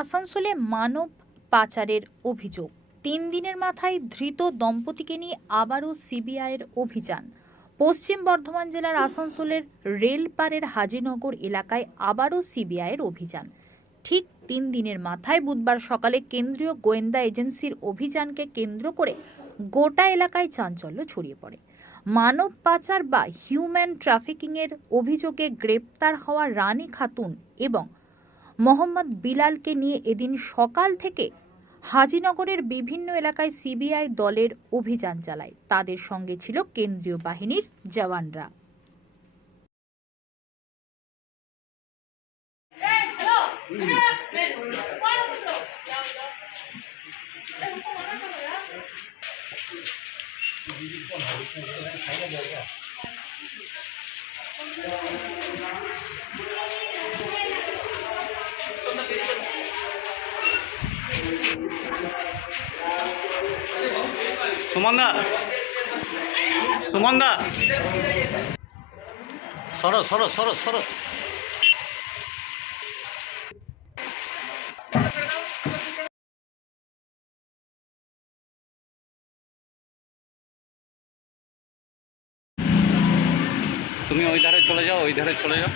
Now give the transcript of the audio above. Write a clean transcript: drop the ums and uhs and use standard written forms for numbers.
আসানসোলে মানব পাচারের অভিযোগ। ৩ দিনের মাথায় ধৃত দম্পতিকে নিয়ে আবারও সিবিআইয়ের অভিযান। পশ্চিম বর্ধমান জেলার আসানসোলের রেলপাড়ের হাজিনগর এলাকায় আবারও সিবিআইয়ের অভিযান। ঠিক ৩ দিনের মাথায় বুধবার সকালে কেন্দ্রীয় গোয়েন্দা এজেন্সির অভিযানকে কেন্দ্র করে গোটা এলাকায় চাঞ্চল্য ছড়িয়ে পড়ে। মানব পাচার বা হিউম্যান ট্রাফিকিংয়ের অভিযোগে গ্রেপ্তার হওয়া রানী খাতুন এবং মোহাম্মদ বিলালকে নিয়ে এদিন সকাল থেকে হাজিনগরের বিভিন্ন এলাকায় সিবিআই দলের অভিযান চালায়। তাদের সঙ্গে ছিল কেন্দ্রীয় বাহিনীর জওয়ানরা। সুমনদা সুমনদা সরো সরো সরো সরো। তুমি ওই ধারে চলে যাও, ওই ধারে চলে যাও।